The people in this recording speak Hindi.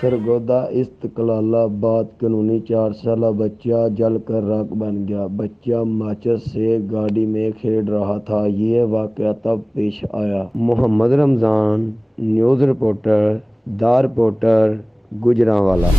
सरगोदा इस्तिकलालाबाद कानूनी 4 साला बच्चा जलकर राख बन गया। बच्चा माचिस से गाड़ी में खेल रहा था। ये वाकया तब पेश आया। Mohammad Ramzan, news reporter, the reporter, Gujranwala.